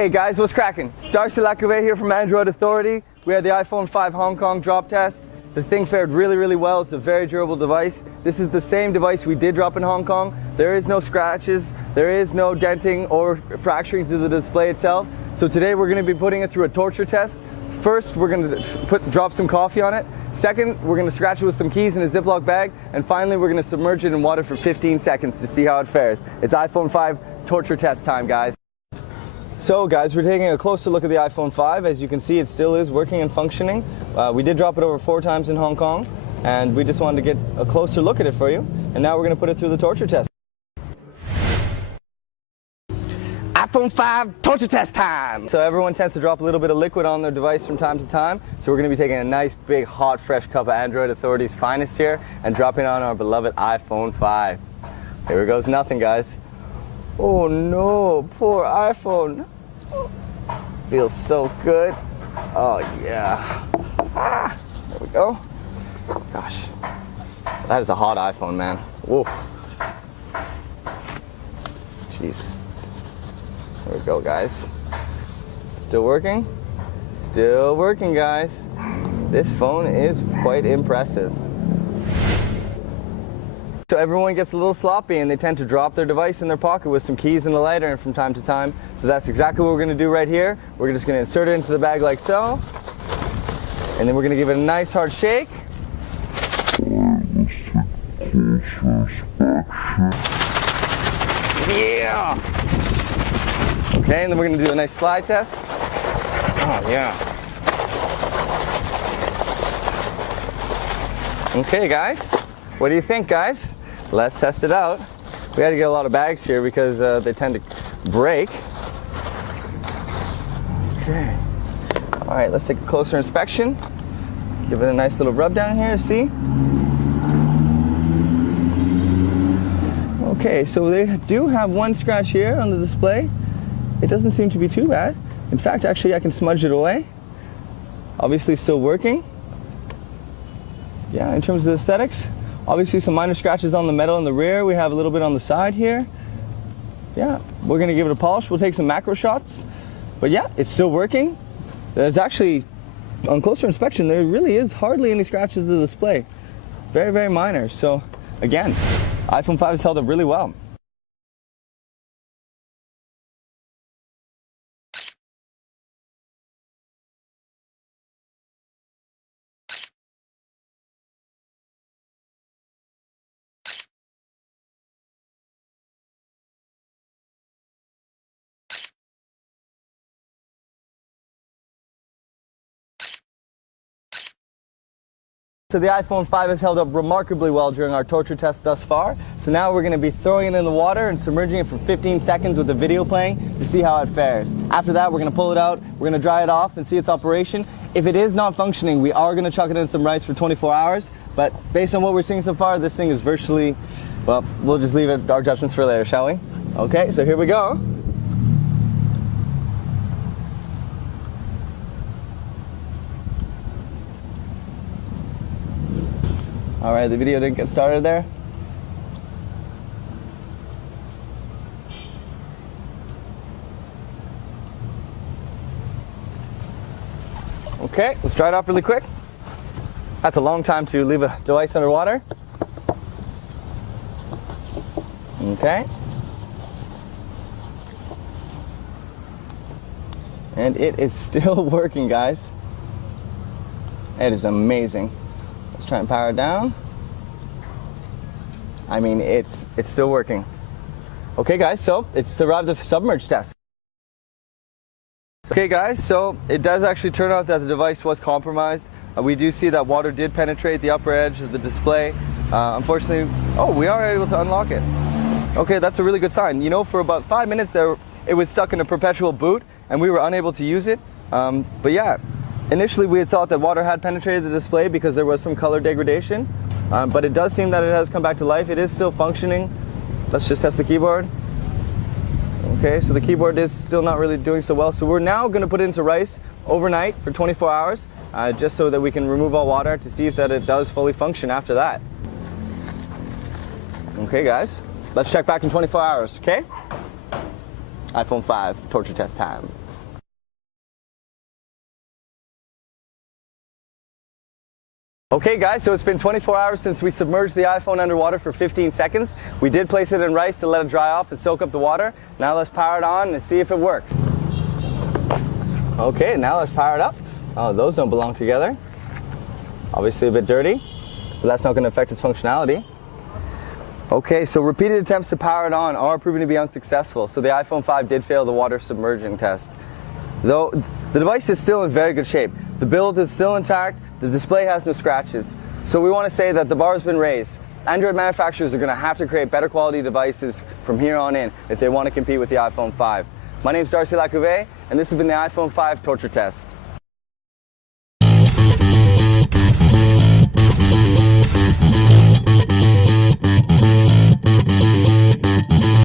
Hey guys, what's cracking? Darcy Lacouvé here from Android Authority. We had the iPhone 5 Hong Kong drop test. The thing fared really well. It's a very durable device. This is the same device we did drop in Hong Kong. There is no scratches, there is no denting or fracturing to the display itself. So today we're going to be putting it through a torture test. First, we're going to drop some coffee on it. Second, we're going to scratch it with some keys in a Ziploc bag. And finally, we're going to submerge it in water for 15 seconds to see how it fares. It's iPhone 5 torture test time, guys. So guys, we're taking a closer look at the iPhone 5. As you can see, it still is working and functioning. We did drop it over 4 times in Hong Kong, and we just wanted to get a closer look at it for you. And now we're going to put it through the torture test. iPhone 5 torture test time! So everyone tends to drop a little bit of liquid on their device from time to time. So we're going to be taking a nice, big, hot, fresh cup of Android Authority's finest here and dropping it on our beloved iPhone 5. Here goes nothing, guys. Oh no, poor iPhone. Feels so good. Oh yeah. Ah, there we go. Gosh, that is a hot iPhone, man. Whoa. Jeez. There we go, guys. Still working? Still working, guys. This phone is quite impressive. So everyone gets a little sloppy and they tend to drop their device in their pocket with some keys and a lighter from time to time. So that's exactly what we're going to do right here. We're just going to insert it into the bag like so. And then we're going to give it a nice hard shake. Yeah! Okay, and then we're going to do a nice slide test. Oh yeah. Okay guys, what do you think, guys? Let's test it out. We had to get a lot of bags here because they tend to break. Okay. All right, let's take a closer inspection. Give it a nice little rub down here, see? Okay, so they do have one scratch here on the display. It doesn't seem to be too bad. In fact, actually, I can smudge it away. Obviously still working. Yeah, in terms of aesthetics, obviously some minor scratches on the metal in the rear. We have a little bit on the side here. Yeah, we're going to give it a polish. We'll take some macro shots. But yeah, it's still working. There's actually, on closer inspection, there really is hardly any scratches to the display. Very minor. So again, iPhone 5 has held up really well. So the iPhone 5 has held up remarkably well during our torture test thus far. So now we're going to be throwing it in the water and submerging it for 15 seconds with the video playing to see how it fares. After that, we're going to pull it out, we're going to dry it off and see its operation. If it is not functioning, we are going to chuck it in some rice for 24 hours. But based on what we're seeing so far, this thing is virtually, well, we'll just leave it our judgments for later, shall we? Okay, so here we go. All right, the video didn't get started there. Okay, let's dry it off really quick. That's a long time to leave a device underwater. Okay. And it is still working, guys. It is amazing. Let's try and power it down. I mean, it's still working. Okay guys, so it's survived the submerge test. Okay guys, so it does actually turn out that the device was compromised. We do see that water did penetrate the upper edge of the display. Unfortunately, oh, we are able to unlock it. Okay, that's a really good sign. You know, for about 5 minutes there, it was stuck in a perpetual boot and we were unable to use it. But yeah. Initially, we had thought that water had penetrated the display because there was some color degradation, but it does seem that it has come back to life. It is still functioning. Let's just test the keyboard. Okay, so the keyboard is still not really doing so well. So we're now going to put it into rice overnight for 24 hours, just so that we can remove all water to see if that it does fully function after that. Okay, guys, let's check back in 24 hours, okay? iPhone 5 torture test time. Okay guys, so it's been 24 hours since we submerged the iPhone underwater for 15 seconds. We did place it in rice to let it dry off and soak up the water. Now let's power it on and see if it works. Okay, now let's power it up. Oh, those don't belong together. Obviously a bit dirty, but that's not going to affect its functionality. Okay, so repeated attempts to power it on are proving to be unsuccessful, so the iPhone 5 did fail the water submerging test. Though the device is still in very good shape. The build is still intact, the display has no scratches. So we want to say that the bar has been raised. Android manufacturers are going to have to create better quality devices from here on in if they want to compete with the iPhone 5. My name is Darcy Lacouvé, and this has been the iPhone 5 torture test.